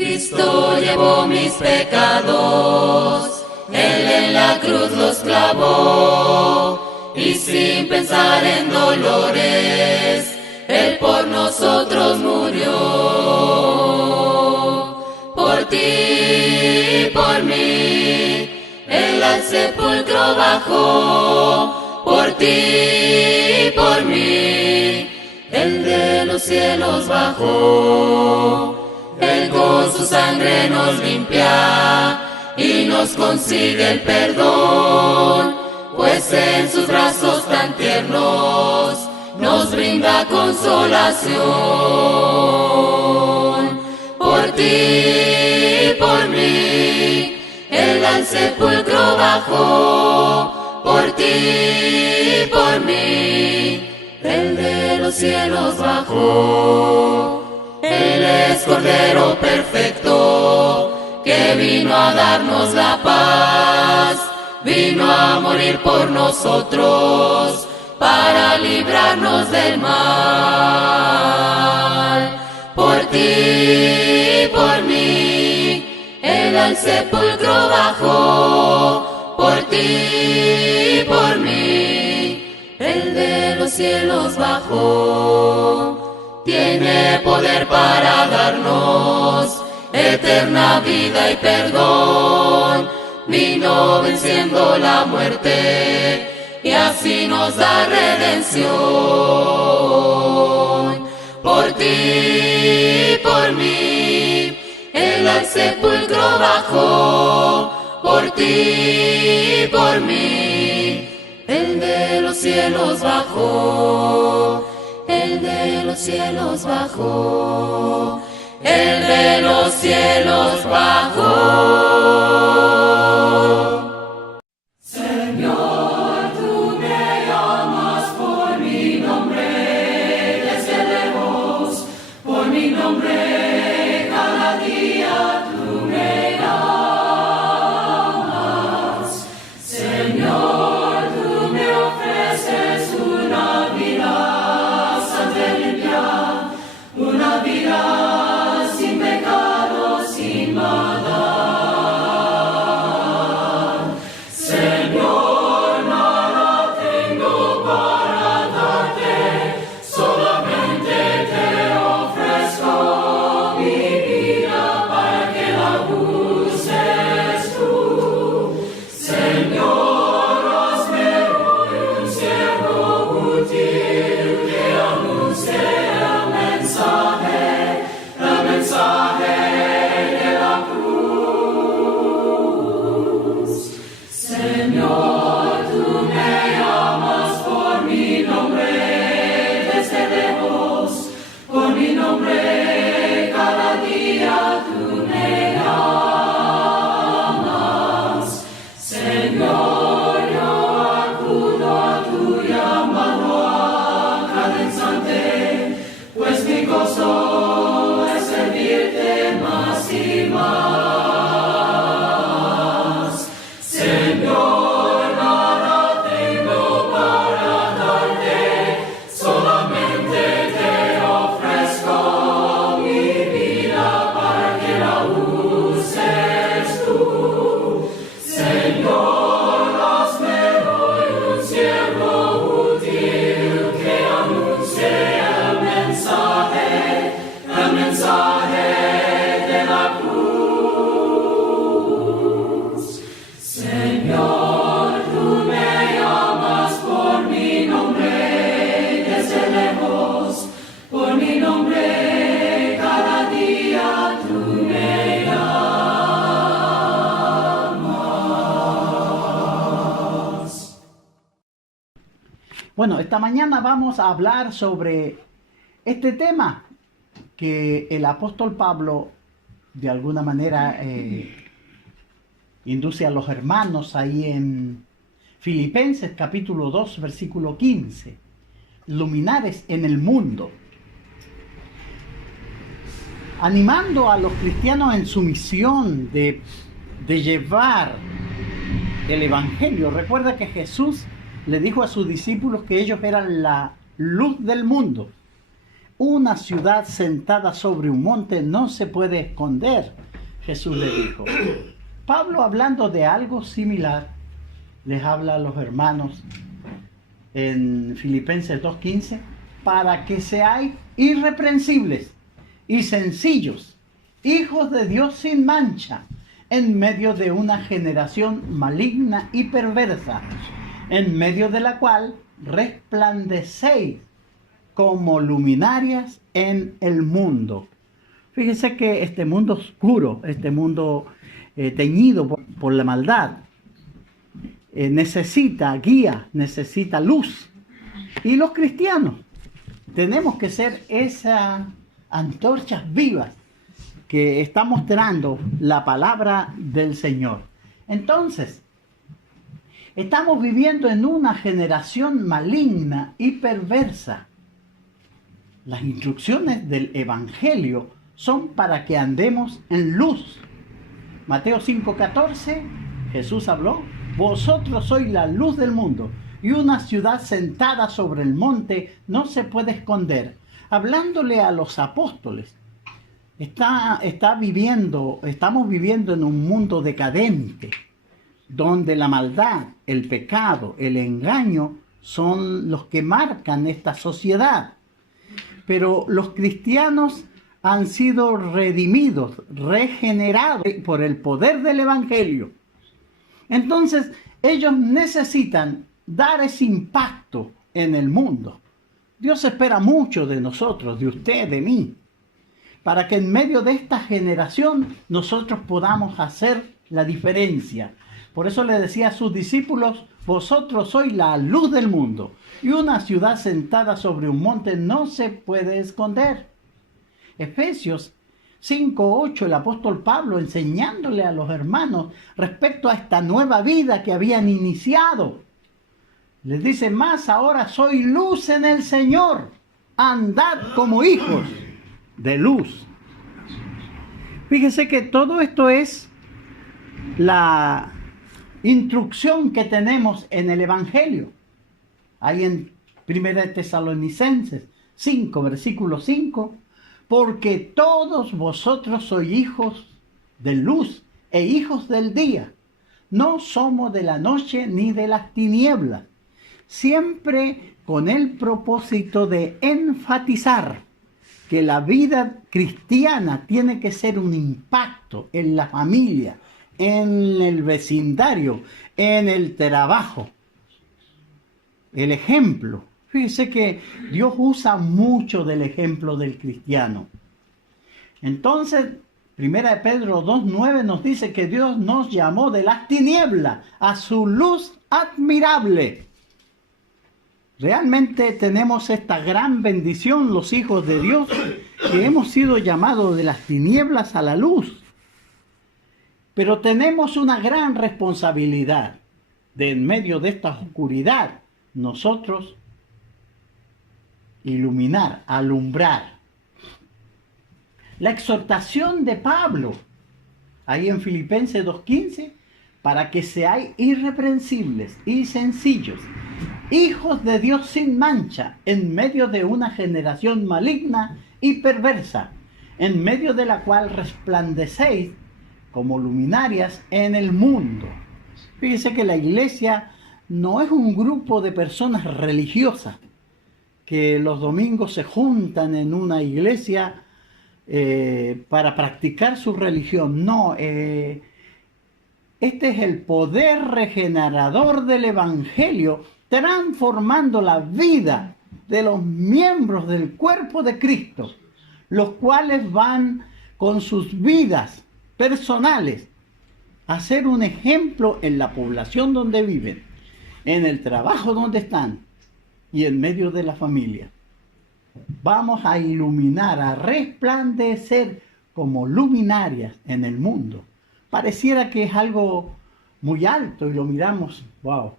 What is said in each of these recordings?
Cristo llevó mis pecados, Él en la cruz los clavó, y sin pensar en dolores, Él por nosotros murió. Por ti y por mí, Él al sepulcro bajó, por ti y por mí, Él de los cielos bajó. Él con su sangre nos limpia y nos consigue el perdón, pues en sus brazos tan tiernos nos brinda consolación. Por ti y por mí, Él al sepulcro bajó, por ti y por mí, Él de los cielos bajó. Él es Cordero perfecto, que vino a darnos la paz, vino a morir por nosotros, para librarnos del mal. Por ti y por mí, Él al sepulcro bajó, por ti y por mí, Él de los cielos bajó. Tiene poder para darnos eterna vida y perdón. Vino venciendo la muerte y así nos da redención. Por ti y por mí, Él al sepulcro bajó. Por ti y por mí, Él de los cielos bajó. Él de los cielos bajó, Él de los cielos bajó. Señor, tú me llamas por mi nombre desde lejos, por mi nombre cada día tú me llamas. Señor, tú me ofreces una vida sin pecado, sin maldad. Señor, nada tengo para darte, solamente te ofrezco mi vida para que la uses tú. Señor, hazme hoy un siervo útil que anuncie el mensaje de la cruz. Señor, tú me llamas por mi nombre desde lejos, por mi nombre cada día tú me llamas. Señor, yo acudo a tu llamado a cada instante, pues mi gozo es servirte más y más. Señor, nada tengo para darte, solamente te ofrezco mi vida para que la uses tú. Señor, hazme hoy un siervo útil que anuncie el mensaje de la cruz. Señor, tú me llamas por mi nombre desde lejos, por mi nombre cada día tú me llamas. Bueno, esta mañana vamos a hablar sobre este tema que el apóstol Pablo de alguna manera induce a los hermanos ahí en Filipenses capítulo 2 versículo 15, luminares en el mundo, animando a los cristianos en su misión de llevar el evangelio. Recuerda que Jesús le dijo a sus discípulos que ellos eran la luz del mundo. una ciudad sentada sobre un monte no se puede esconder, Jesús le dijo. Pablo, hablando de algo similar, les habla a los hermanos en Filipenses 2:15, para que seáis irreprensibles y sencillos, hijos de Dios sin mancha, en medio de una generación maligna y perversa, en medio de la cual resplandecéis como luminarias en el mundo. Fíjese que este mundo oscuro, este mundo teñido por la maldad, necesita guía, necesita luz. Y los cristianos tenemos que ser esas antorchas vivas que está mostrando la palabra del Señor. Entonces, estamos viviendo en una generación maligna y perversa. Las instrucciones del Evangelio son para que andemos en luz. Mateo 5:14, Jesús habló: vosotros sois la luz del mundo, y una ciudad sentada sobre el monte no se puede esconder. Hablándole a los apóstoles, estamos viviendo en un mundo decadente, donde la maldad, el pecado, el engaño son los que marcan esta sociedad. Pero los cristianos han sido redimidos, regenerados por el poder del Evangelio. Entonces, ellos necesitan dar ese impacto en el mundo. Dios espera mucho de nosotros, de usted, de mí, para que en medio de esta generación nosotros podamos hacer la diferencia. Por eso le decía a sus discípulos: vosotros sois la luz del mundo, y una ciudad sentada sobre un monte no se puede esconder. Efesios 5:8, el apóstol Pablo enseñándole a los hermanos respecto a esta nueva vida que habían iniciado. Les dice: más ahora soy luz en el Señor, andad como hijos de luz. Fíjese que todo esto es la instrucción que tenemos en el Evangelio. Ahí en 1 Tesalonicenses 5, versículo 5, porque todos vosotros sois hijos de luz e hijos del día. No somos de la noche ni de las tinieblas. Siempre con el propósito de enfatizar que la vida cristiana tiene que ser un impacto en la familia, en el vecindario, en el trabajo. El ejemplo. Fíjese que Dios usa mucho del ejemplo del cristiano. Entonces, 1 Pedro 2:9 nos dice que Dios nos llamó de las tinieblas a su luz admirable. Realmente tenemos esta gran bendición, los hijos de Dios, que hemos sido llamados de las tinieblas a la luz. Pero tenemos una gran responsabilidad de, en medio de esta oscuridad, nosotros iluminar, alumbrar. La exhortación de Pablo, ahí en Filipenses 2:15, para que seáis irreprensibles y sencillos, hijos de Dios sin mancha, en medio de una generación maligna y perversa, en medio de la cual resplandecéis como luminarias en el mundo. Fíjese que la iglesia no es un grupo de personas religiosas que los domingos se juntan en una iglesia para practicar su religión. No, este es el poder regenerador del Evangelio, transformando la vida de los miembros del cuerpo de Cristo, los cuales van con sus vidas personales a ser un ejemplo en la población donde viven, en el trabajo donde están y en medio de la familia. Vamos a iluminar, a resplandecer como luminarias en el mundo. Pareciera que es algo muy alto y lo miramos, wow,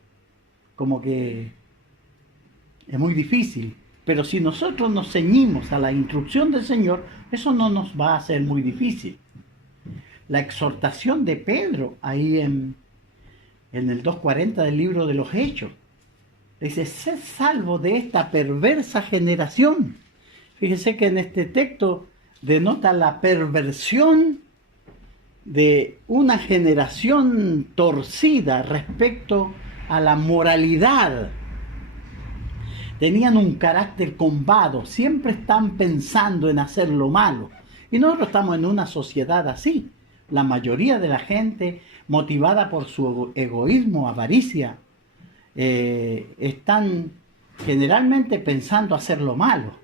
como que es muy difícil. Pero si nosotros nos ceñimos a la instrucción del Señor, eso no nos va a ser muy difícil. La exhortación de Pedro, ahí en el 2:40 del libro de los Hechos, dice: sed salvo de esta perversa generación. Fíjese que en este texto denota la perversión de una generación torcida respecto a la moralidad. Tenían un carácter combado, siempre están pensando en hacer lo malo. Y nosotros estamos en una sociedad así. La mayoría de la gente, motivada por su egoísmo, avaricia, están generalmente pensando hacer lo malo.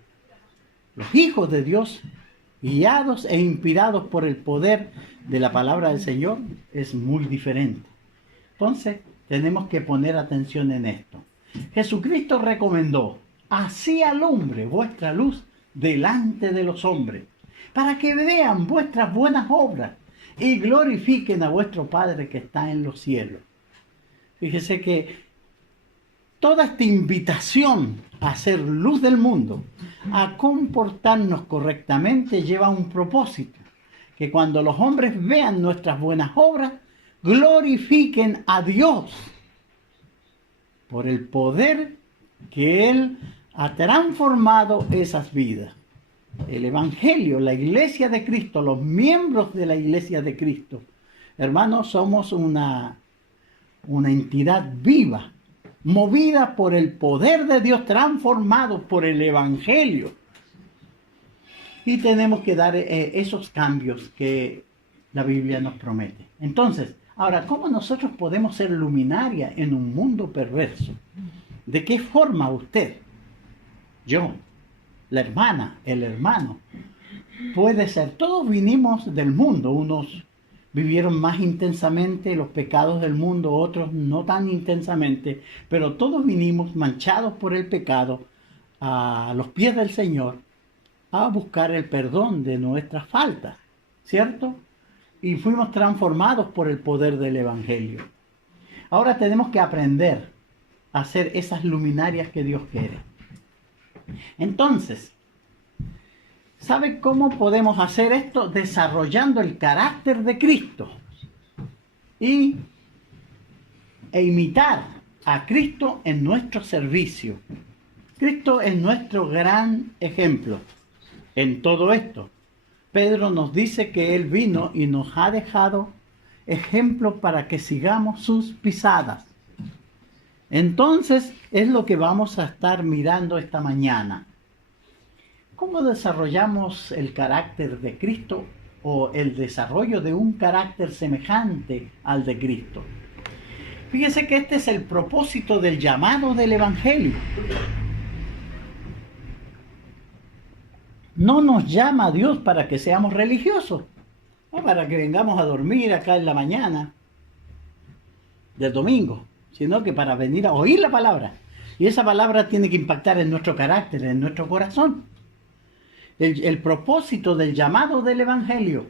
Los hijos de Dios, guiados e inspirados por el poder de la palabra del Señor, es muy diferente. Entonces, tenemos que poner atención en esto. Jesucristo recomendó: así alumbre vuestra luz delante de los hombres, para que vean vuestras buenas obras y glorifiquen a vuestro Padre que está en los cielos. Fíjese que toda esta invitación a ser luz del mundo, a comportarnos correctamente, lleva un propósito: que cuando los hombres vean nuestras buenas obras, glorifiquen a Dios por el poder que Él ha transformado esas vidas. El Evangelio, la Iglesia de Cristo, los miembros de la Iglesia de Cristo, hermanos, somos una entidad viva, movida por el poder de Dios, transformado por el Evangelio. Y tenemos que dar esos cambios que la Biblia nos promete. Entonces, ahora, ¿cómo nosotros podemos ser luminaria en un mundo perverso? ¿De qué forma usted, yo, la hermana, el hermano, puede ser? Todos vinimos del mundo. Unos vivieron más intensamente los pecados del mundo, otros no tan intensamente, pero todos vinimos manchados por el pecado a los pies del Señor a buscar el perdón de nuestras faltas, ¿cierto? Y fuimos transformados por el poder del Evangelio. Ahora tenemos que aprender a ser esas luminarias que Dios quiere. Entonces, ¿sabe cómo podemos hacer esto? Desarrollando el carácter de Cristo e imitar a Cristo en nuestro servicio. Cristo es nuestro gran ejemplo en todo esto. Pedro nos dice que Él vino y nos ha dejado ejemplo para que sigamos sus pisadas. Entonces, es lo que vamos a estar mirando esta mañana. ¿Cómo desarrollamos el carácter de Cristo o el desarrollo de un carácter semejante al de Cristo? Fíjese que este es el propósito del llamado del Evangelio. No nos llama Dios para que seamos religiosos, no para que vengamos a dormir acá en la mañana del domingo, sino que para venir a oír la palabra. Y esa palabra tiene que impactar en nuestro carácter, en nuestro corazón. El propósito del llamado del Evangelio,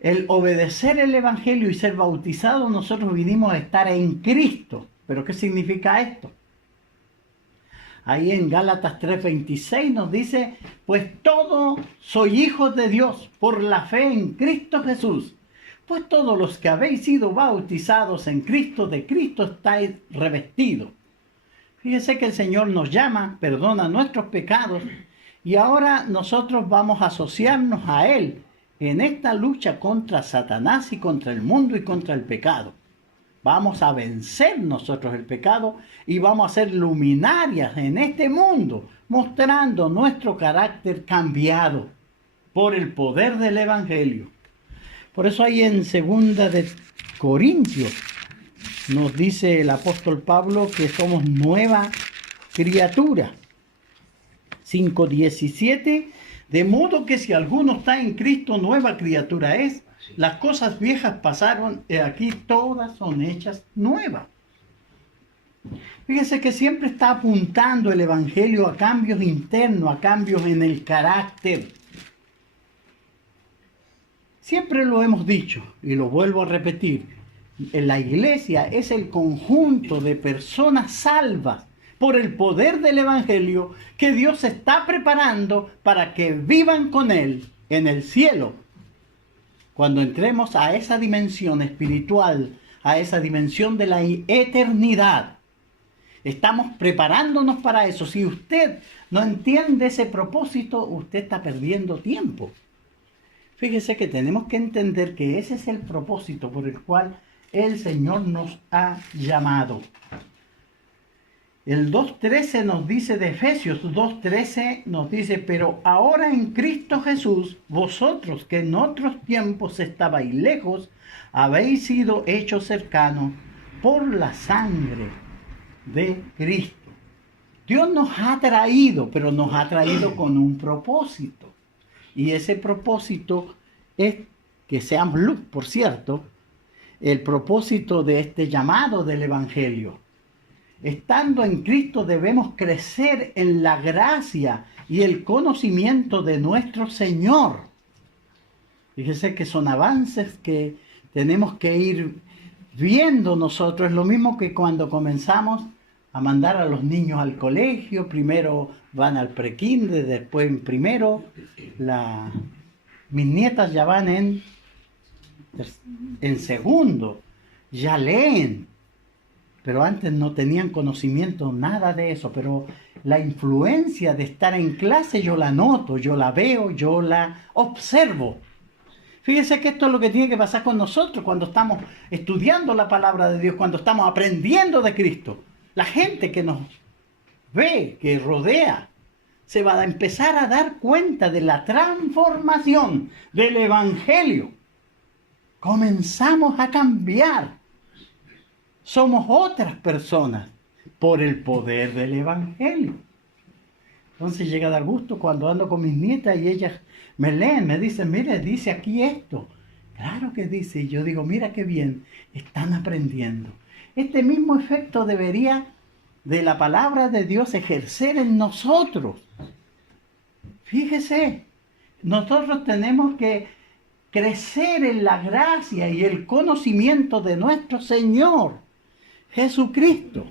el obedecer el Evangelio y ser bautizados, nosotros vinimos a estar en Cristo. ¿Pero qué significa esto? Ahí en Gálatas 3:26 nos dice: pues todos sois hijos de Dios por la fe en Cristo Jesús. Pues todos los que habéis sido bautizados en Cristo, de Cristo estáis revestidos. Fíjese que el Señor nos llama, perdona nuestros pecados, y ahora nosotros vamos a asociarnos a Él en esta lucha contra Satanás y contra el mundo y contra el pecado. Vamos a vencer nosotros el pecado y vamos a ser luminarias en este mundo, mostrando nuestro carácter cambiado por el poder del Evangelio. Por eso ahí en 2 de Corintios nos dice el apóstol Pablo que somos nueva criatura. 5:17, de modo que si alguno está en Cristo, nueva criatura es. Las cosas viejas pasaron y aquí todas son hechas nuevas. Fíjese que siempre está apuntando el Evangelio a cambios internos, a cambios en el carácter. Siempre lo hemos dicho y lo vuelvo a repetir. La iglesia es el conjunto de personas salvas por el poder del Evangelio que Dios está preparando para que vivan con Él en el cielo. Cuando entremos a esa dimensión espiritual, a esa dimensión de la eternidad. Estamos preparándonos para eso. Si usted no entiende ese propósito, usted está perdiendo tiempo. Fíjese que tenemos que entender que ese es el propósito por el cual el Señor nos ha llamado. El 2.13 nos dice de Efesios 2.13 nos dice, pero ahora en Cristo Jesús, vosotros que en otros tiempos estabais lejos, habéis sido hechos cercanos por la sangre de Cristo. Dios nos ha traído, pero nos ha traído con un propósito. Y ese propósito es que seamos luz, por cierto, el propósito de este llamado del Evangelio. Estando en Cristo debemos crecer en la gracia y el conocimiento de nuestro Señor. Fíjese que son avances que tenemos que ir viendo nosotros. Es lo mismo que cuando comenzamos a mandar a los niños al colegio. Primero van al prekinder, después en primero. Mis nietas ya van en segundo. Ya leen. Pero antes no tenían conocimiento nada de eso. Pero la influencia de estar en clase yo la noto, yo la veo, yo la observo. Fíjese que esto es lo que tiene que pasar con nosotros cuando estamos estudiando la palabra de Dios, cuando estamos aprendiendo de Cristo. La gente que nos ve, que rodea, se va a empezar a dar cuenta de la transformación del Evangelio. Comenzamos a cambiar. Somos otras personas por el poder del Evangelio. Entonces llega a dar gusto cuando ando con mis nietas y ellas me leen, me dicen, mire, dice aquí esto. Claro que dice, y yo digo, mira qué bien, están aprendiendo. Este mismo efecto debería de la palabra de Dios ejercer en nosotros. Fíjese, nosotros tenemos que crecer en la gracia y el conocimiento de nuestro Señor Jesucristo.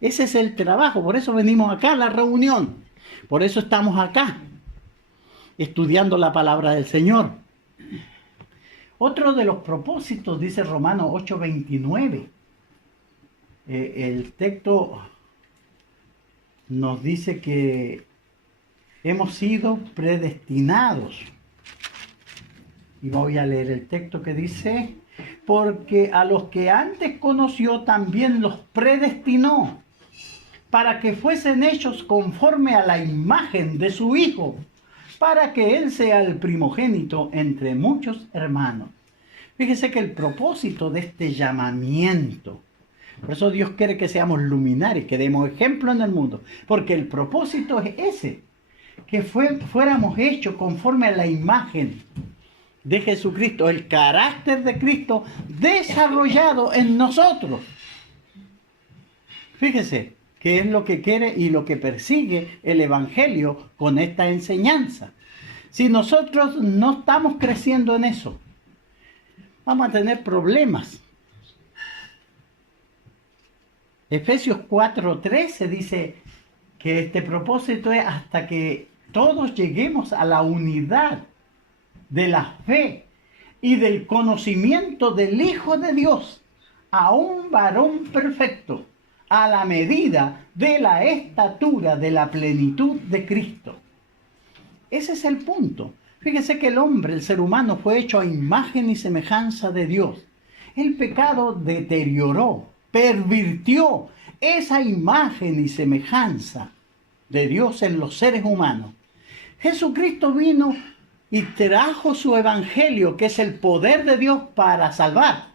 Ese es el trabajo, por eso venimos acá a la reunión. Por eso estamos acá, estudiando la palabra del Señor. Otro de los propósitos, dice Romanos 8:29. El texto nos dice que hemos sido predestinados. Y voy a leer el texto que dice, porque a los que antes conoció también los predestinó, para que fuesen hechos conforme a la imagen de su Hijo, para que Él sea el primogénito entre muchos hermanos. Fíjese que el propósito de este llamamiento, por eso Dios quiere que seamos luminarios, que demos ejemplo en el mundo, porque el propósito es ese, que fuéramos hechos conforme a la imagen de Jesucristo, el carácter de Cristo desarrollado en nosotros. Fíjese que es lo que quiere y lo que persigue el Evangelio con esta enseñanza. Si nosotros no estamos creciendo en eso, vamos a tener problemas. Efesios 4:13 dice que este propósito es hasta que todos lleguemos a la unidad de la fe y del conocimiento del Hijo de Dios, a un varón perfecto, a la medida de la estatura de la plenitud de Cristo. Ese es el punto. Fíjese que el hombre, el ser humano, fue hecho a imagen y semejanza de Dios. El pecado deterioró, pervirtió esa imagen y semejanza de Dios en los seres humanos. Jesucristo vino y trajo su evangelio, que es el poder de Dios para salvar,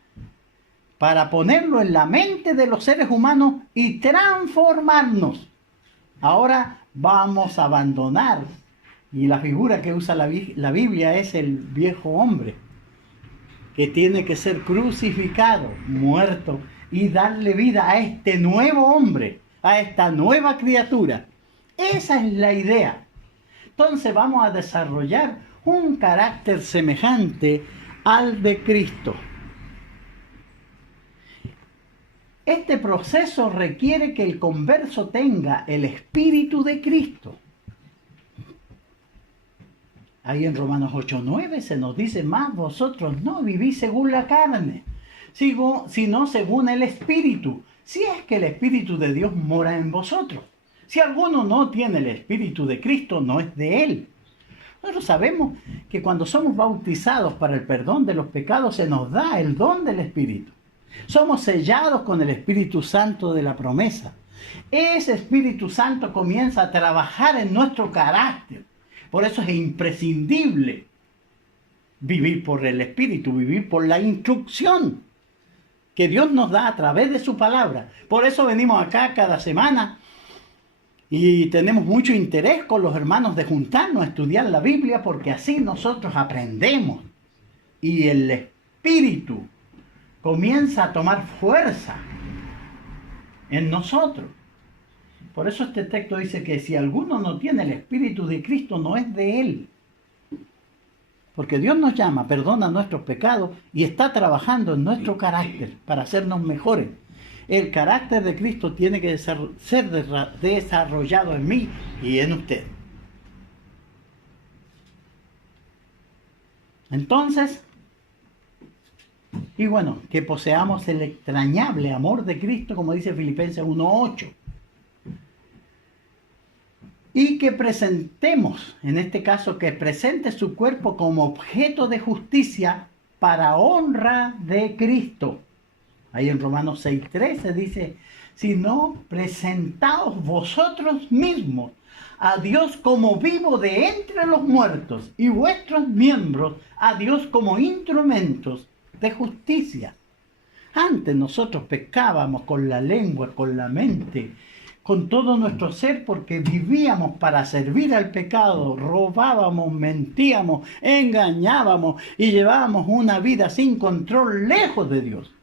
para ponerlo en la mente de los seres humanos y transformarnos. Ahora vamos a abandonar, y la figura que usa la Biblia es el viejo hombre, que tiene que ser crucificado, muerto, y darle vida a este nuevo hombre, a esta nueva criatura. Esa es la idea. Entonces vamos a desarrollar un carácter semejante al de Cristo. Este proceso requiere que el converso tenga el espíritu de Cristo. Ahí en Romanos 8:9 se nos dice, más vosotros no vivís según la carne, sino según el espíritu, si es que el Espíritu de Dios mora en vosotros. Si alguno no tiene el Espíritu de Cristo, no es de él. Nosotros sabemos que cuando somos bautizados para el perdón de los pecados, se nos da el don del Espíritu. Somos sellados con el Espíritu Santo de la promesa. Ese Espíritu Santo comienza a trabajar en nuestro carácter. Por eso es imprescindible vivir por el Espíritu, vivir por la instrucción que Dios nos da a través de su palabra. Por eso venimos acá cada semana y tenemos mucho interés con los hermanos de juntarnos a estudiar la Biblia, porque así nosotros aprendemos y el Espíritu comienza a tomar fuerza en nosotros. Por eso este texto dice que si alguno no tiene el Espíritu de Cristo, no es de él. Porque Dios nos llama, perdona nuestros pecados y está trabajando en nuestro carácter para hacernos mejores. El carácter de Cristo tiene que ser desarrollado en mí y en usted. Entonces, y bueno, que poseamos el entrañable amor de Cristo, como dice Filipenses 1:8. Y que presentemos, en este caso, que presente su cuerpo como objeto de justicia para honra de Cristo. Ahí en Romanos 6:13 dice, sino presentaos vosotros mismos a Dios como vivo de entre los muertos y vuestros miembros a Dios como instrumentos de justicia. Antes nosotros pecábamos con la lengua, con la mente, con todo nuestro ser, porque vivíamos para servir al pecado, robábamos, mentíamos, engañábamos y llevábamos una vida sin control lejos de Dios.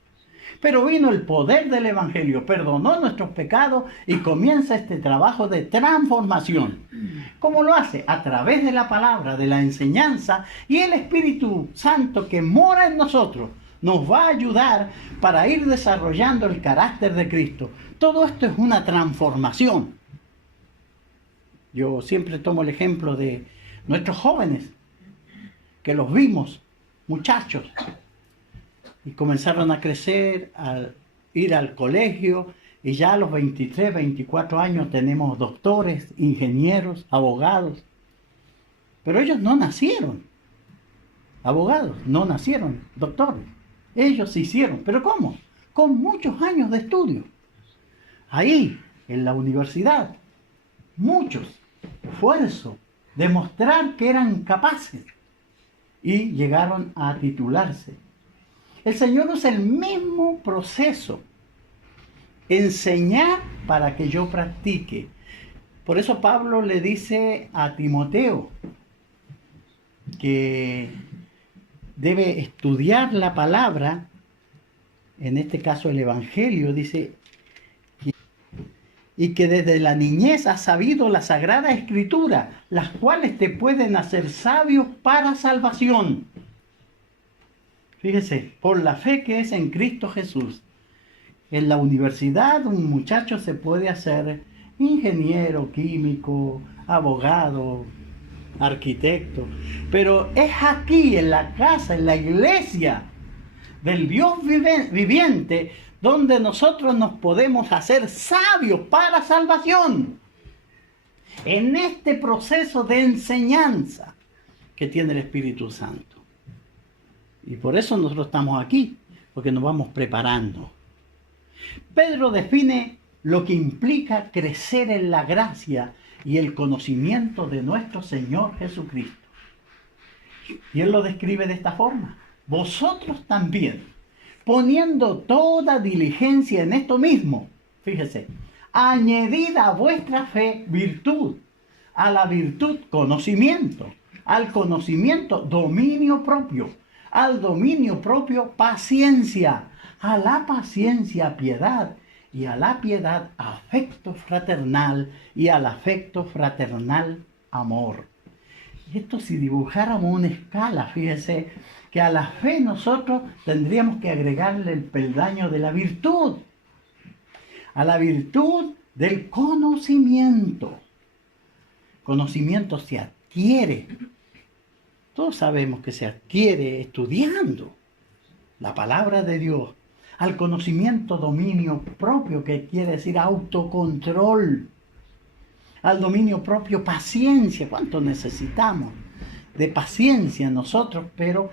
Pero vino el poder del Evangelio, perdonó nuestros pecados y comienza este trabajo de transformación. ¿Cómo lo hace? A través de la palabra, de la enseñanza, y el Espíritu Santo que mora en nosotros nos va a ayudar para ir desarrollando el carácter de Cristo. Todo esto es una transformación. Yo siempre tomo el ejemplo de nuestros jóvenes, que los vimos, muchachos, y comenzaron a crecer, a ir al colegio, y ya a los 23, 24 años tenemos doctores, ingenieros, abogados. Pero ellos no nacieron abogados, no nacieron doctores. Ellos se hicieron. ¿Pero cómo? Con muchos años de estudio. Ahí, en la universidad, muchos esfuerzo, demostrar que eran capaces y llegaron a titularse. El Señor usa el mismo proceso, enseñar para que yo practique. Por eso Pablo le dice a Timoteo que debe estudiar la palabra, en este caso el Evangelio, dice, y que desde la niñez has sabido la Sagrada Escritura, las cuales te pueden hacer sabios para salvación. Fíjese, por la fe que es en Cristo Jesús. En la universidad un muchacho se puede hacer ingeniero, químico, abogado, arquitecto, pero es aquí, en la casa, en la iglesia del Dios viviente, donde nosotros nos podemos hacer sabios para salvación. En este proceso de enseñanza que tiene el Espíritu Santo. Y por eso nosotros estamos aquí, porque nos vamos preparando. Pedro define lo que implica crecer en la gracia y el conocimiento de nuestro Señor Jesucristo. Y él lo describe de esta forma. Vosotros también, poniendo toda diligencia en esto mismo, fíjese, añadida a vuestra fe virtud, a la virtud conocimiento, al conocimiento dominio propio, al dominio propio paciencia, a la paciencia piedad, y a la piedad afecto fraternal, y al afecto fraternal amor. Y esto, si dibujáramos una escala, fíjese que a la fe nosotros tendríamos que agregarle el peldaño de la virtud, a la virtud del conocimiento. Conocimiento se adquiere. Todos sabemos que se adquiere estudiando la palabra de Dios, al conocimiento, dominio propio, que quiere decir autocontrol, al dominio propio, paciencia. ¿Cuánto necesitamos de paciencia nosotros? Pero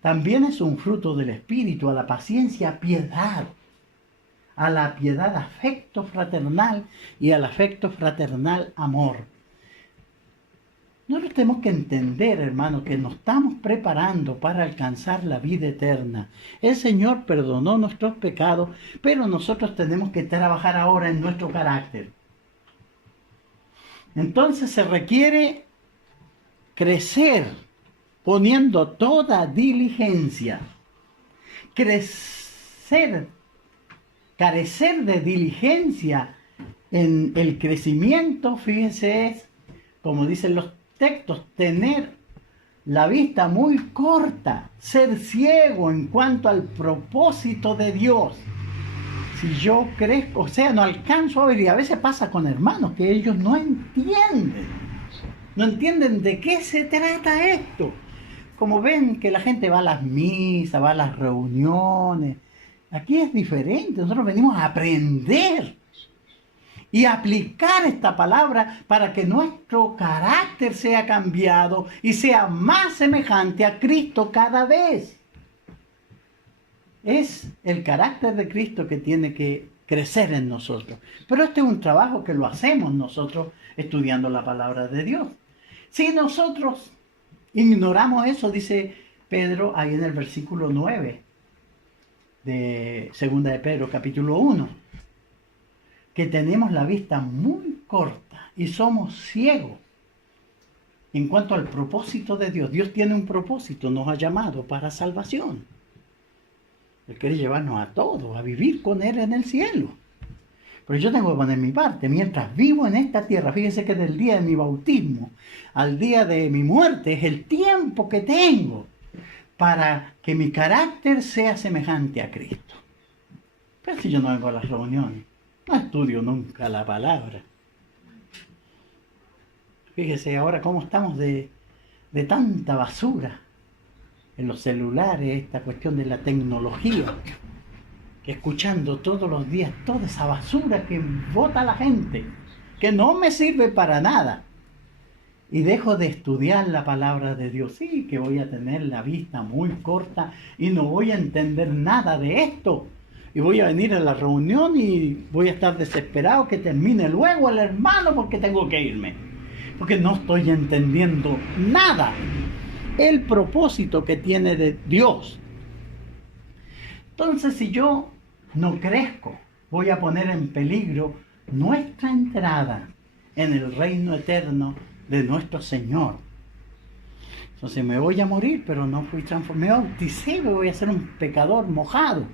también es un fruto del Espíritu. A la paciencia, piedad. A la piedad, afecto fraternal, y al afecto fraternal, amor. Nosotros tenemos que entender, hermano, que nos estamos preparando para alcanzar la vida eterna. El Señor perdonó nuestros pecados, pero nosotros tenemos que trabajar ahora en nuestro carácter. Entonces se requiere crecer poniendo toda diligencia. Carecer de diligencia en el crecimiento, fíjese, es, como dicen los textos, tener la vista muy corta, ser ciego en cuanto al propósito de Dios. Si yo crezco, o sea, no alcanzo a ver, y a veces pasa con hermanos que ellos no entienden de qué se trata esto. Como ven que la gente va a las misas, va a las reuniones, aquí es diferente. Nosotros venimos a aprender y aplicar esta palabra para que nuestro carácter sea cambiado y sea más semejante a Cristo cada vez. Es el carácter de Cristo que tiene que crecer en nosotros. Pero este es un trabajo que lo hacemos nosotros estudiando la palabra de Dios. Si nosotros ignoramos eso, dice Pedro ahí en el versículo 9 de 2 de Pedro, capítulo 1. Que tenemos la vista muy corta y somos ciegos en cuanto al propósito de Dios. Dios tiene un propósito, nos ha llamado para salvación. Él quiere llevarnos a todos, a vivir con Él en el cielo. Pero yo tengo que poner mi parte. Mientras vivo en esta tierra, fíjense que del día de mi bautismo al día de mi muerte es el tiempo que tengo para que mi carácter sea semejante a Cristo. Pero si yo no vengo a las reuniones, no estudio nunca la palabra. Fíjese ahora cómo estamos de tanta basura en los celulares, esta cuestión de la tecnología, que escuchando todos los días toda esa basura que bota la gente, que no me sirve para nada. Y dejo de estudiar la palabra de Dios. Sí, que voy a tener la vista muy corta y no voy a entender nada de esto. Y voy a venir a la reunión y voy a estar desesperado que termine luego el hermano porque tengo que irme. Porque no estoy entendiendo nada. El propósito que tiene de Dios. Entonces, si yo no crezco, voy a poner en peligro nuestra entrada en el reino eterno de nuestro Señor. Entonces me voy a morir, pero no fui transformado. Me bauticé, voy a ser un pecador mojado.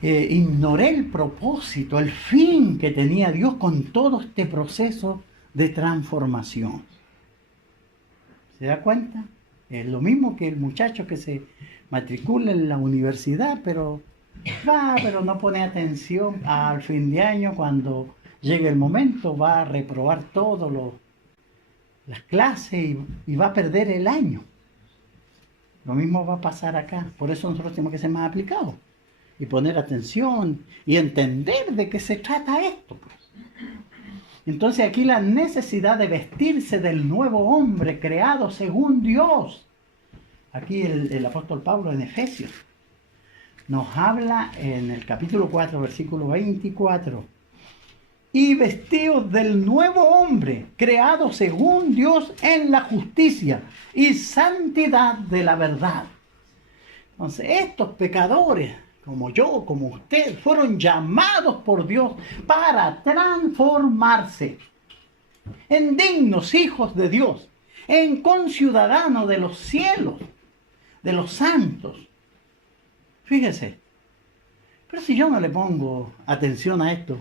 Ignoré el propósito, el fin que tenía Dios con todo este proceso de transformación. ¿Se da cuenta? Es lo mismo que el muchacho que se matricula en la universidad, pero no pone atención al fin de año. Cuando llegue el momento va a reprobar todas las clases y va a perder el año. Lo mismo va a pasar acá. Por eso nosotros tenemos que ser más aplicados y poner atención y entender de qué se trata esto, pues. Entonces aquí la necesidad de vestirse del nuevo hombre creado según Dios. Aquí el apóstol Pablo en Efesios nos habla en el capítulo 4, versículo 24. Y vestidos del nuevo hombre creado según Dios en la justicia y santidad de la verdad. Entonces estos pecadores, como yo, como usted, fueron llamados por Dios para transformarse en dignos hijos de Dios, en conciudadanos de los cielos, de los santos. Fíjese, pero si yo no le pongo atención a esto,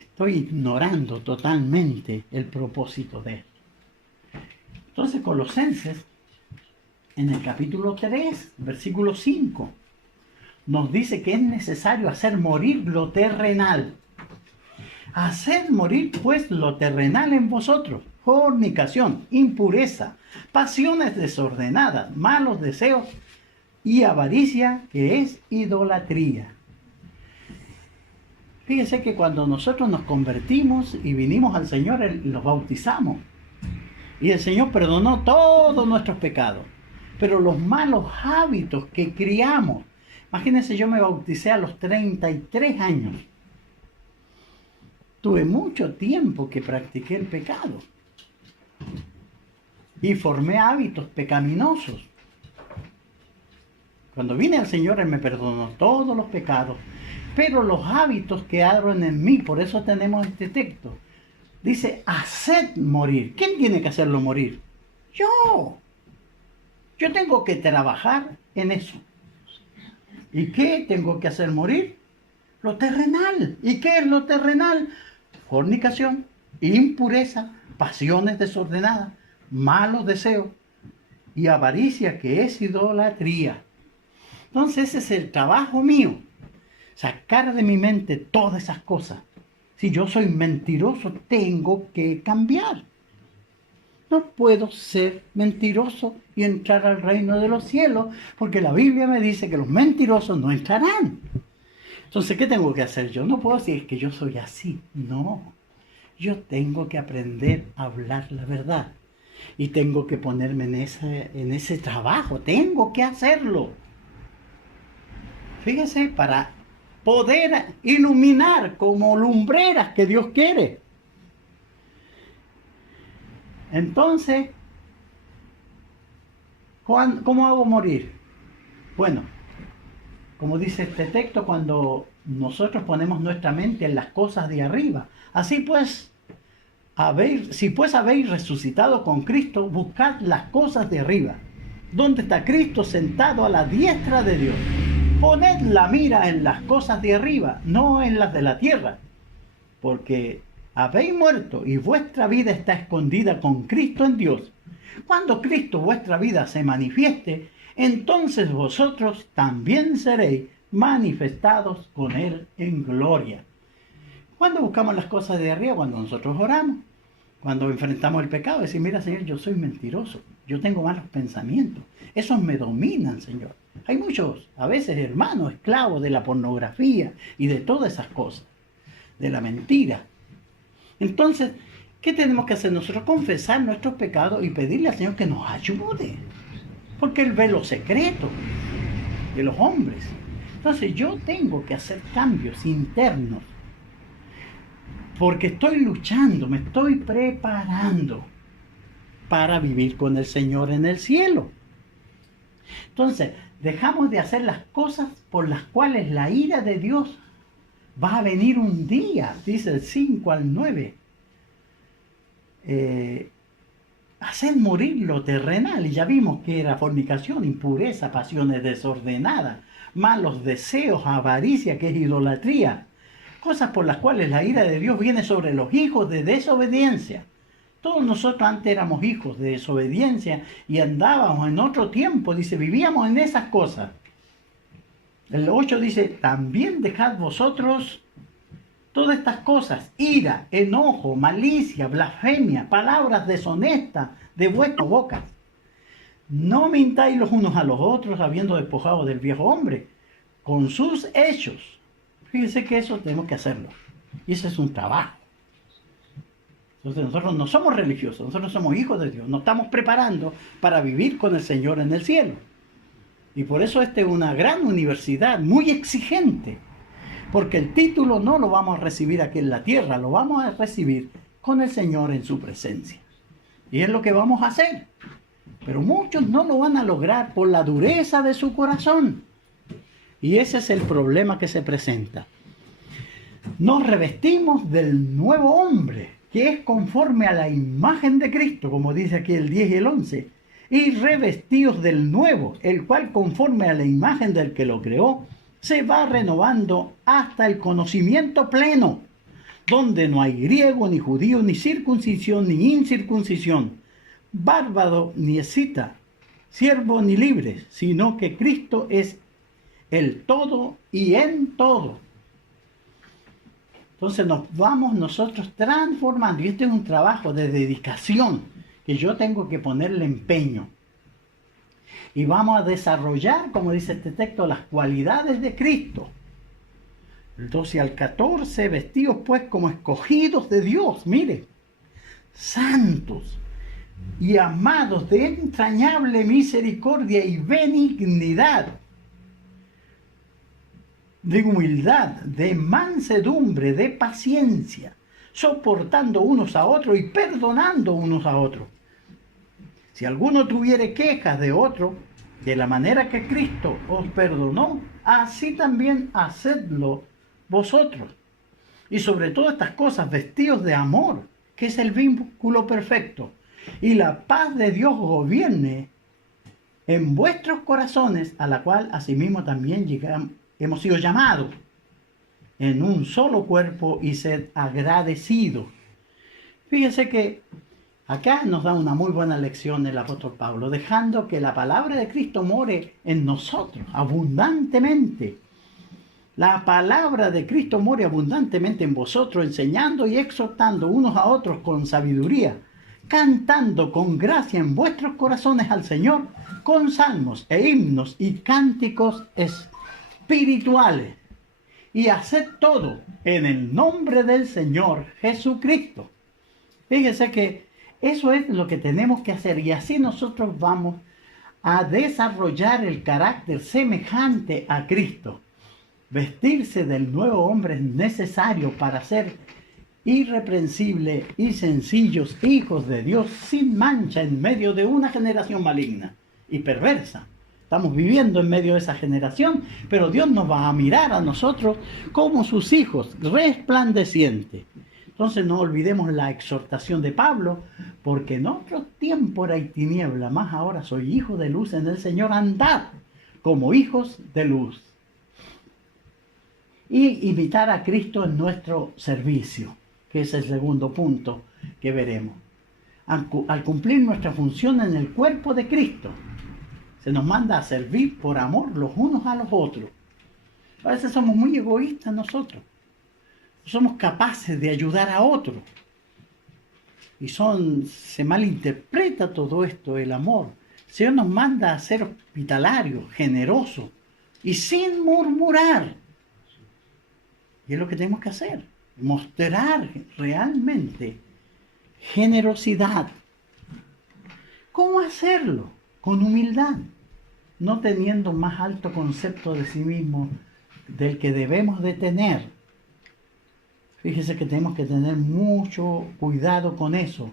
estoy ignorando totalmente el propósito de esto. Entonces, Colosenses, en el capítulo 3, versículo 5, nos dice que es necesario hacer morir lo terrenal. Hacer morir pues lo terrenal en vosotros: fornicación, impureza, pasiones desordenadas, malos deseos, y avaricia, que es idolatría. Fíjese que cuando nosotros nos convertimos y vinimos al Señor, los bautizamos. Y el Señor perdonó todos nuestros pecados. Pero los malos hábitos que criamos, imagínense, yo me bauticé a los 33 años. Tuve mucho tiempo que practiqué el pecado. Y formé hábitos pecaminosos. Cuando vine al Señor, Él me perdonó todos los pecados. Pero los hábitos quedaron en mí. Por eso tenemos este texto. Dice, haced morir. ¿Quién tiene que hacerlo morir? Yo. Yo tengo que trabajar en eso. ¿Y qué tengo que hacer morir? Lo terrenal. ¿Y qué es lo terrenal? Fornicación, impureza, pasiones desordenadas, malos deseos y avaricia, que es idolatría. Entonces ese es el trabajo mío. Sacar de mi mente todas esas cosas. Si yo soy mentiroso, tengo que cambiar. No puedo ser mentiroso y entrar al reino de los cielos, porque la Biblia me dice que los mentirosos no entrarán. Entonces, ¿qué tengo que hacer? Yo no puedo decir que yo soy así. No. Yo tengo que aprender a hablar la verdad. Y tengo que ponerme en ese trabajo. Tengo que hacerlo. Fíjese, para poder iluminar como lumbreras que Dios quiere. Entonces, ¿cómo hago morir? Bueno, como dice este texto, cuando nosotros ponemos nuestra mente en las cosas de arriba. Así pues, si pues habéis resucitado con Cristo, buscad las cosas de arriba, donde está Cristo sentado a la diestra de Dios. Poned la mira en las cosas de arriba, no en las de la tierra, porque habéis muerto y vuestra vida está escondida con Cristo en Dios. Cuando Cristo vuestra vida se manifieste, entonces vosotros también seréis manifestados con Él en gloria. Cuando buscamos las cosas de arriba, cuando nosotros oramos, cuando enfrentamos el pecado, decimos, mira Señor, yo soy mentiroso, yo tengo malos pensamientos, esos me dominan, Señor. Hay muchos, a veces hermanos, esclavos de la pornografía y de todas esas cosas, de la mentira. Entonces, ¿qué tenemos que hacer nosotros? Confesar nuestros pecados y pedirle al Señor que nos ayude. Porque Él ve lo secreto de los hombres. Entonces yo tengo que hacer cambios internos. Porque estoy luchando, me estoy preparando para vivir con el Señor en el cielo. Entonces, dejamos de hacer las cosas por las cuales la ira de Dios va a venir un día, dice el 5 al 9. Hacer morir lo terrenal, y ya vimos que era fornicación, impureza, pasiones desordenadas, malos deseos, avaricia, que es idolatría, cosas por las cuales la ira de Dios viene sobre los hijos de desobediencia. Todos nosotros antes éramos hijos de desobediencia y andábamos en otro tiempo, dice, vivíamos en esas cosas. El 8 dice, también dejad vosotros todas estas cosas, ira, enojo, malicia, blasfemia, palabras deshonestas de vuestras bocas. No mintáis los unos a los otros, habiendo despojado del viejo hombre, con sus hechos. Fíjense que eso tenemos que hacerlo. Y ese es un trabajo. Entonces nosotros no somos religiosos, nosotros somos hijos de Dios. Nos estamos preparando para vivir con el Señor en el cielo. Y por eso esta es una gran universidad, muy exigente. Porque el título no lo vamos a recibir aquí en la tierra, lo vamos a recibir con el Señor en su presencia. Y es lo que vamos a hacer. Pero muchos no lo van a lograr por la dureza de su corazón. Y ese es el problema que se presenta. Nos revestimos del nuevo hombre, que es conforme a la imagen de Cristo, como dice aquí el 10 y el 11. Y revestidos del nuevo, el cual conforme a la imagen del que lo creó, se va renovando hasta el conocimiento pleno, donde no hay griego, ni judío, ni circuncisión, ni incircuncisión, bárbaro, ni escita, siervo, ni libre, sino que Cristo es el todo y en todo. Entonces nos vamos nosotros transformando, y este es un trabajo de dedicación, que yo tengo que ponerle empeño. Y vamos a desarrollar, como dice este texto, las cualidades de Cristo. El 12 al 14, vestidos pues como escogidos de Dios, mire, santos y amados de entrañable misericordia y benignidad, de humildad, de mansedumbre, de paciencia, soportando unos a otros y perdonando unos a otros. Si alguno tuviere quejas de otro, de la manera que Cristo os perdonó, así también hacedlo vosotros. Y sobre todas estas cosas, vestidos de amor, que es el vínculo perfecto, y la paz de Dios gobierne en vuestros corazones, a la cual asimismo también hemos sido llamados en un solo cuerpo, y sed agradecidos. Fíjese que acá nos da una muy buena lección el apóstol Pablo, dejando que la palabra de Cristo more en nosotros abundantemente. La palabra de Cristo more abundantemente en vosotros, enseñando y exhortando unos a otros con sabiduría, cantando con gracia en vuestros corazones al Señor, con salmos e himnos y cánticos espirituales. Y haced todo en el nombre del Señor Jesucristo. Fíjese que eso es lo que tenemos que hacer, y así nosotros vamos a desarrollar el carácter semejante a Cristo. Vestirse del nuevo hombre es necesario para ser irreprensibles y sencillos hijos de Dios, sin mancha en medio de una generación maligna y perversa. Estamos viviendo en medio de esa generación, pero Dios nos va a mirar a nosotros como sus hijos, resplandecientes. Entonces no olvidemos la exhortación de Pablo, porque en otro tiempo era tiniebla, mas ahora soy hijo de luz en el Señor, andad como hijos de luz. Y imitar a Cristo en nuestro servicio, que es el segundo punto que veremos. Al cumplir nuestra función en el cuerpo de Cristo, se nos manda a servir por amor los unos a los otros. A veces somos muy egoístas nosotros. Somos capaces de ayudar a otros. Y se malinterpreta todo esto, el amor. El Señor nos manda a ser hospitalarios, generosos y sin murmurar. Y es lo que tenemos que hacer. Mostrar realmente generosidad. ¿Cómo hacerlo? Con humildad, no teniendo más alto concepto de sí mismo del que debemos de tener. Fíjese que tenemos que tener mucho cuidado con eso,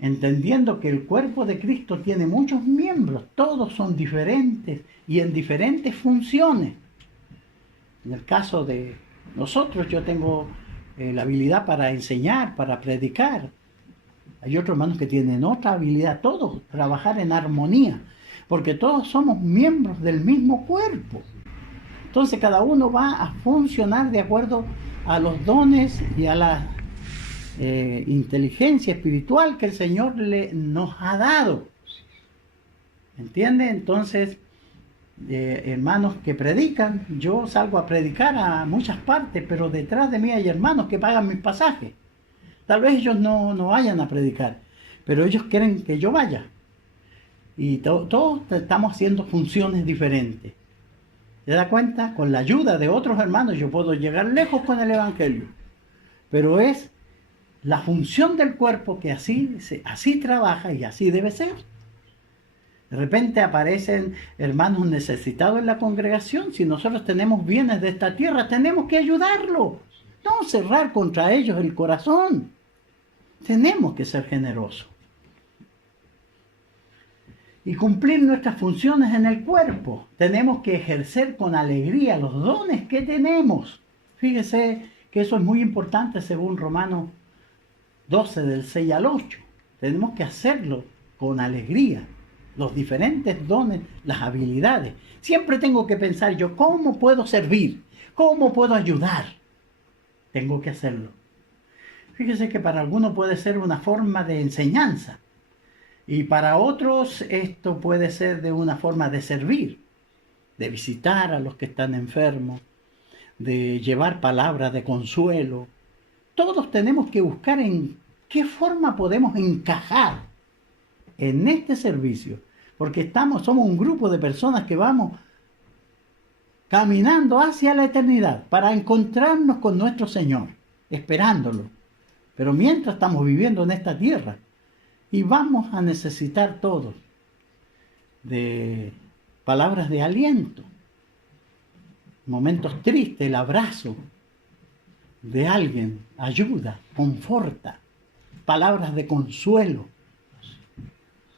entendiendo que el cuerpo de Cristo tiene muchos miembros, todos son diferentes y en diferentes funciones. En el caso de nosotros, yo tengo la habilidad para enseñar, para predicar. Hay otros hermanos que tienen otra habilidad, todos trabajar en armonía, porque todos somos miembros del mismo cuerpo. Entonces cada uno va a funcionar de acuerdo a los dones y a la inteligencia espiritual que el Señor nos ha dado. ¿Entiende? Entonces, hermanos que predican, yo salgo a predicar a muchas partes, pero detrás de mí hay hermanos que pagan mis pasajes. Tal vez ellos no vayan a predicar, pero ellos quieren que yo vaya. Y todos estamos haciendo funciones diferentes. ¿Se da cuenta? Con la ayuda de otros hermanos yo puedo llegar lejos con el Evangelio. Pero es la función del cuerpo que así trabaja y así debe ser. De repente aparecen hermanos necesitados en la congregación. Si nosotros tenemos bienes de esta tierra, tenemos que ayudarlos. No cerrar contra ellos el corazón. Tenemos que ser generosos. Y cumplir nuestras funciones en el cuerpo. Tenemos que ejercer con alegría los dones que tenemos. Fíjese que eso es muy importante según Romanos 12, del 6 al 8. Tenemos que hacerlo con alegría. Los diferentes dones, las habilidades. Siempre tengo que pensar yo, ¿cómo puedo servir? ¿Cómo puedo ayudar? Tengo que hacerlo. Fíjese que para algunos puede ser una forma de enseñanza. Y para otros esto puede ser de una forma de servir, de visitar a los que están enfermos, de llevar palabras de consuelo. Todos tenemos que buscar en qué forma podemos encajar en este servicio porque somos un grupo de personas que vamos caminando hacia la eternidad para encontrarnos con nuestro Señor, esperándolo. Pero mientras estamos viviendo en esta tierra, y vamos a necesitar todos de palabras de aliento, momentos tristes, el abrazo de alguien ayuda, conforta, palabras de consuelo.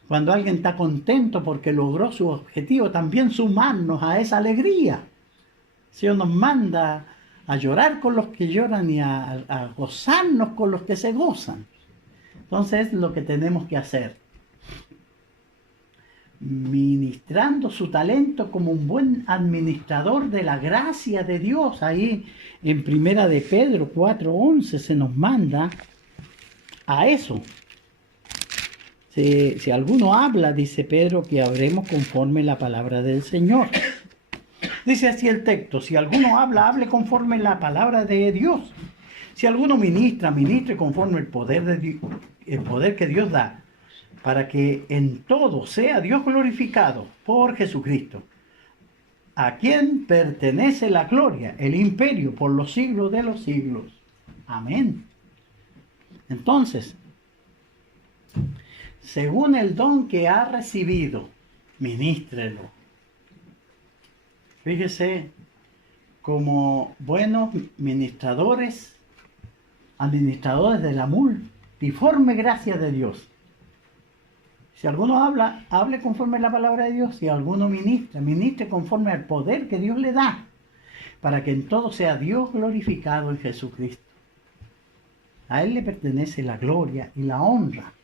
Cuando alguien está contento porque logró su objetivo, también sumarnos a esa alegría. El Señor nos manda a llorar con los que lloran y a gozarnos con los que se gozan. Entonces es lo que tenemos que hacer. Ministrando su talento como un buen administrador de la gracia de Dios. Ahí en 1 de Pedro 4:11 se nos manda a eso. Si alguno habla, dice Pedro, que hablemos conforme la palabra del Señor. Dice así el texto: si alguno habla, hable conforme la palabra de Dios. Si alguno ministra, ministre conforme el poder que Dios da, para que en todo sea Dios glorificado por Jesucristo, a quien pertenece la gloria, el imperio, por los siglos de los siglos. Amén. Entonces, según el don que ha recibido, ministrelo. Fíjese, como buenos administradores de la multiforme gracia de Dios. Si alguno habla, hable conforme a la palabra de Dios. Si alguno ministra, ministre conforme al poder que Dios le da, para que en todo sea Dios glorificado en Jesucristo. A Él le pertenece la gloria y la honra.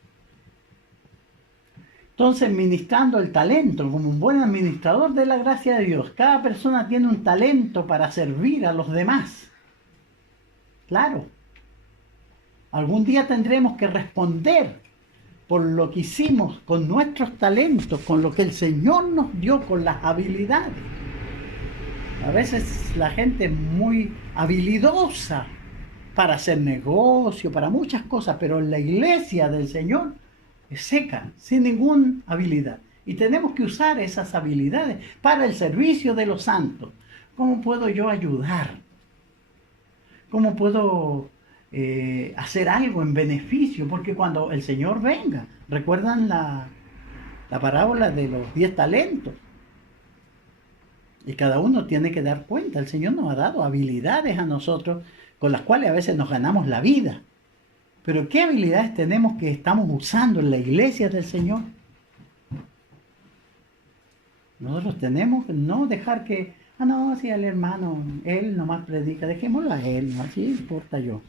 Entonces, ministrando el talento, como un buen administrador de la gracia de Dios, cada persona tiene un talento para servir a los demás. Claro. Algún día tendremos que responder por lo que hicimos con nuestros talentos, con lo que el Señor nos dio, con las habilidades. A veces la gente es muy habilidosa para hacer negocio, para muchas cosas, pero en la iglesia del Señor es seca, sin ninguna habilidad. Y tenemos que usar esas habilidades para el servicio de los santos. ¿Cómo puedo yo ayudar? ¿Cómo puedo hacer algo en beneficio? Porque cuando el Señor venga, ¿recuerdan la parábola de los 10 talentos? Y cada uno tiene que dar cuenta. El Señor nos ha dado habilidades a nosotros con las cuales a veces nos ganamos la vida. Pero ¿qué habilidades tenemos que estamos usando en la iglesia del Señor? Nosotros tenemos que no dejar que, no, si el hermano, él nomás predica, dejémoslo a él, no así importa yo.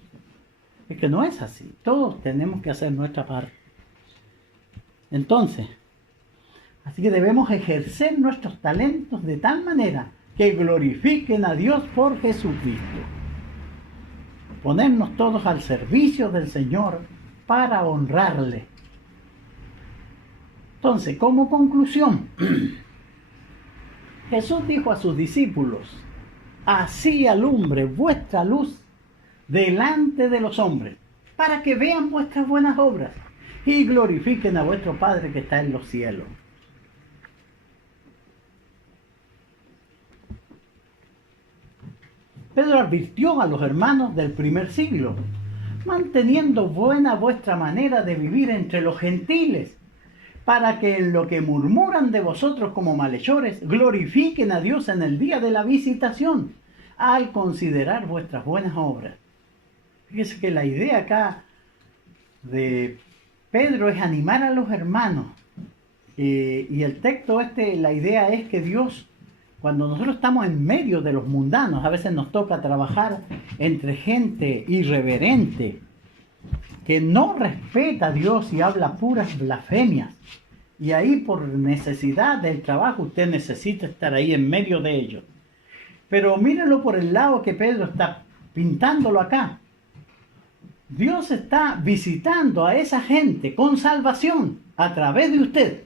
Es que no es así. Todos tenemos que hacer nuestra parte. Entonces, así que debemos ejercer nuestros talentos de tal manera que glorifiquen a Dios por Jesucristo. Ponernos todos al servicio del Señor para honrarle. Entonces, como conclusión, Jesús dijo a sus discípulos: así alumbre vuestra luz delante de los hombres, para que vean vuestras buenas obras y glorifiquen a vuestro Padre que está en los cielos. Pedro advirtió a los hermanos del primer siglo: manteniendo buena vuestra manera de vivir entre los gentiles, para que en lo que murmuran de vosotros como malhechores, glorifiquen a Dios en el día de la visitación, al considerar vuestras buenas obras. Fíjese que la idea acá de Pedro es animar a los hermanos. Y el texto la idea es que Dios, cuando nosotros estamos en medio de los mundanos, a veces nos toca trabajar entre gente irreverente, que no respeta a Dios y habla puras blasfemias. Y ahí por necesidad del trabajo usted necesita estar ahí en medio de ellos. Pero mírenlo por el lado que Pedro está pintándolo acá. Dios está visitando a esa gente con salvación a través de usted.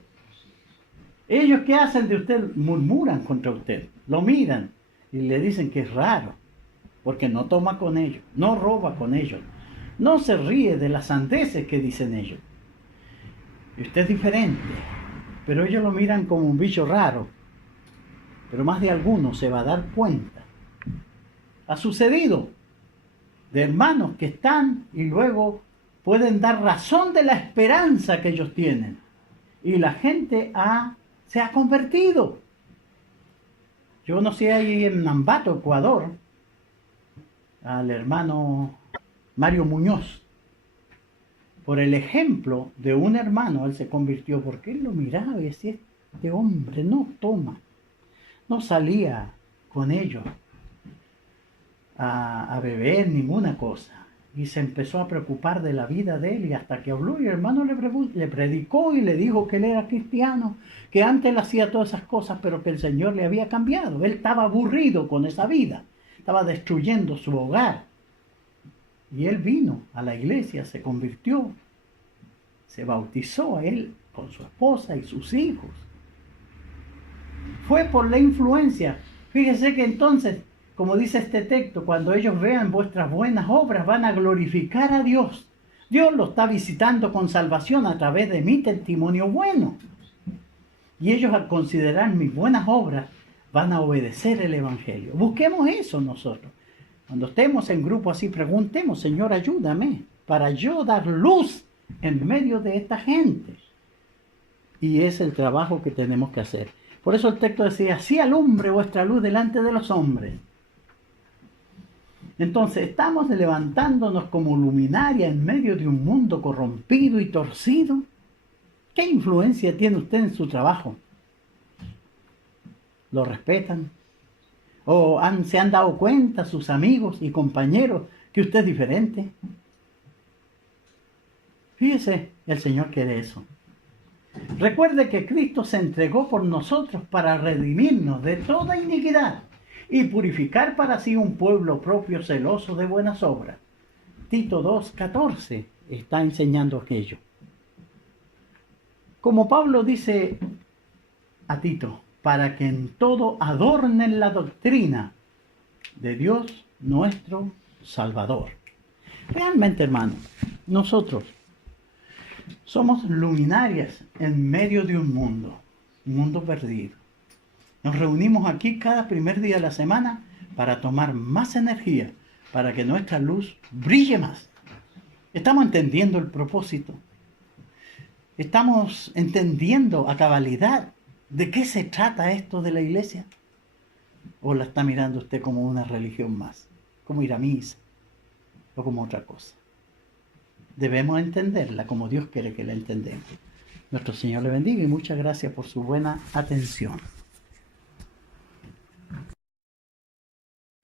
Ellos, ¿qué hacen de usted? Murmuran contra usted, lo miran y le dicen que es raro, porque no toma con ellos, no roba con ellos, no se ríe de las sandeces que dicen ellos. Y usted es diferente. pero ellos lo miran como un bicho raro. Pero más de alguno se va a dar cuenta. Ha sucedido de hermanos que están y luego pueden dar razón de la esperanza que ellos tienen. Y la gente se ha convertido. Yo conocí ahí en Nambato, Ecuador, al hermano Mario Muñoz. Por el ejemplo de un hermano, él se convirtió porque él lo miraba y decía, este hombre no toma, no salía con ellos a beber ninguna cosa. Y se empezó a preocupar de la vida de él y hasta que habló y el hermano le predicó y le dijo que él era cristiano, que antes él hacía todas esas cosas, pero que el Señor le había cambiado. Él estaba aburrido con esa vida, estaba destruyendo su hogar. Y él vino a la iglesia, se convirtió, se bautizó a él con su esposa y sus hijos. Fue por la influencia. Fíjese que entonces, como dice este texto, cuando ellos vean vuestras buenas obras, van a glorificar a Dios. Dios lo está visitando con salvación a través de mi testimonio bueno. Y ellos, al considerar mis buenas obras, van a obedecer el Evangelio. Busquemos eso nosotros. Cuando estemos en grupo así, preguntemos, Señor, ayúdame para yo dar luz en medio de esta gente. Y es el trabajo que tenemos que hacer. Por eso el texto decía, así alumbre vuestra luz delante de los hombres. Entonces, estamos levantándonos como luminaria en medio de un mundo corrompido y torcido. ¿Qué influencia tiene usted en su trabajo? ¿Lo respetan? ¿O se han dado cuenta sus amigos y compañeros que usted es diferente? Fíjese, el Señor quiere eso. Recuerde que Cristo se entregó por nosotros para redimirnos de toda iniquidad y purificar para sí un pueblo propio celoso de buenas obras. Tito 2:14 está enseñando aquello. Como Pablo dice a Tito, para que en todo adornen la doctrina de Dios nuestro Salvador. Realmente, hermano, nosotros somos luminarias en medio de un mundo perdido. Nos reunimos aquí cada primer día de la semana para tomar más energía, para que nuestra luz brille más. Estamos entendiendo el propósito. Estamos entendiendo a cabalidad de qué se trata esto de la iglesia. ¿O la está mirando usted como una religión más? Como ir a misa o como otra cosa. Debemos entenderla como Dios quiere que la entendamos. Nuestro Señor le bendiga y muchas gracias por su buena atención.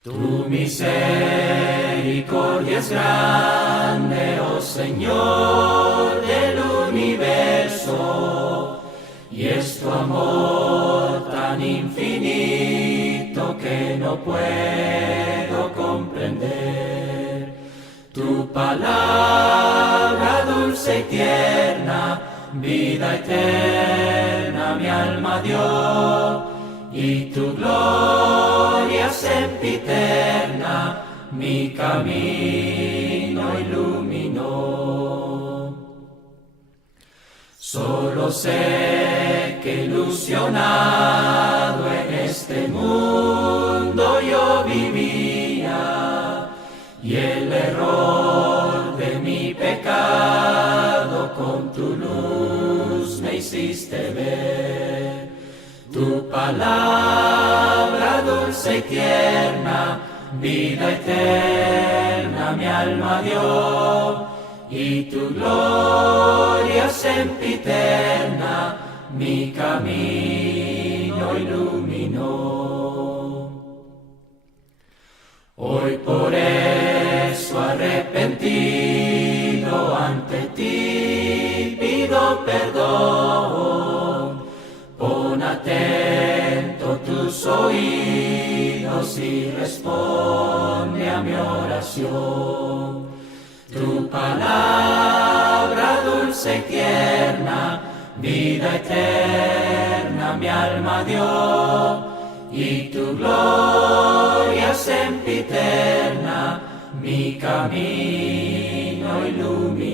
Tu misericordia es grande, oh Señor del universo, y es tu amor tan infinito que no puedo comprender. Tu palabra dulce y tierna, vida eterna mi alma dio, y tu gloria sempiterna mi camino iluminó. Solo sé que ilusionado en este mundo yo vivía, y el error de mi pecado con tu luz me hiciste ver. Tu palabra dulce y tierna, vida eterna mi alma dio, y tu gloria sempiterna mi camino iluminó. Hoy por eso arrepentido ante ti pido perdón. Pon atento tus oídos y responde a mi oración. Tu palabra dulce y tierna, vida eterna mi alma dio, y tu gloria sempiterna mi camino ilumina.